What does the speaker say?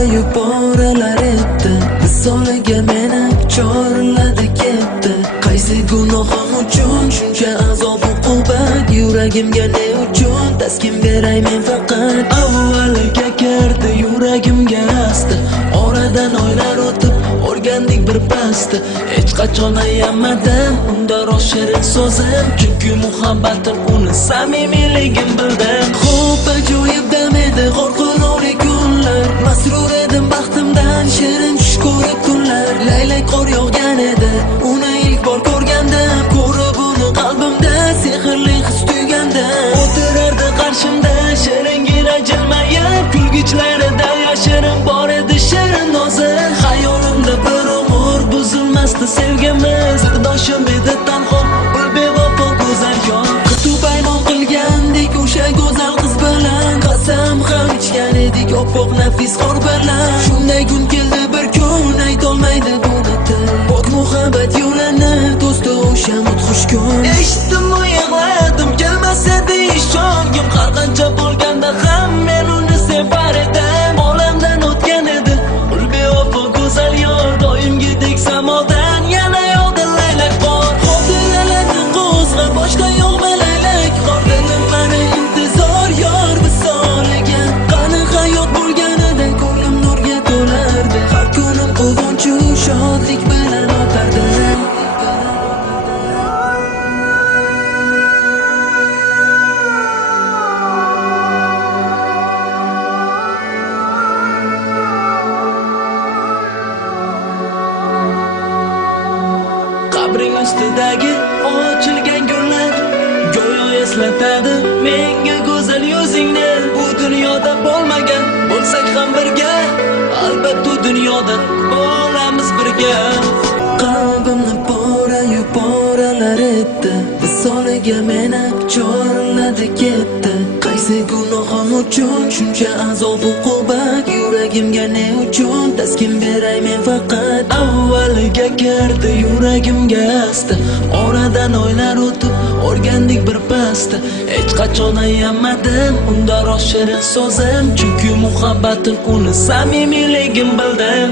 ko'krayu poralar etdi risolaga meni chorladi ketdi. Qaysi gunohim uchun shuncha azob uqubat yuragimga ne uchun taskin beray men faqat? Avvaliga kirdi yuragimga asta oradan oylar o'tib o'rgandik bir pasti. Hech qachon ayamadim unda rost shirin so'zim. Chunki muhabbatim uni samimiyligim bildim xo'p ajoyib dam edi Leylek koruyor gene de. Onu ilk bor görgende? Koru bunu kalbimde Sihirli hız tügende. Oturardı karşımda Şerin gireceğime Gülgüçlere de yaşarım Bari dışarı noze Hayalimde bir umur Buzulmazdı sevgimiz. Sırdaşım bir de tanhom Ulbi vapo güzel yol. Kutu bayram kılgendik Uşa güzel kız bilen Kasam ham içgen edik Opok nefis korban Gel oturuş gün Eştim uyukladım gelmezse değiş çoğum Karganca bulganda ham ben onu sefer edem Olemden ot genedi Ulbi ofu güzel yor. Doyum gidik samodan yana yolda leylek var. Hobi leylekin kuzga başka yok melelek var. Benim bana intizar yar. Bir sarıge Kanı hayat bulgana de. Kolum nurga dolardı Her günüm kuvoncu şadlik bilen otardı qabring ustidagi ochilgan gullar go'yo eslatadi menga go'zal yuzingni. Bu dunyoda bo'lmagan bo'lsak ham birga albatta u dunyoda bo'lamiz birga. Qalbimni porayu poralar etdi. Visoliga meni chorladi ketdi. Qaysi gunohim uchun shuncha azob uqubat yuragimga ne uchun taskin beray men faqat avvaliga kirdi yuragimga asta. Oradan oylar o'tib o'rgandik bir pasta. Hech qachon ayamadim unda rost shirin so'zim. Chunki muhabbatim uni samimiyligim bildim.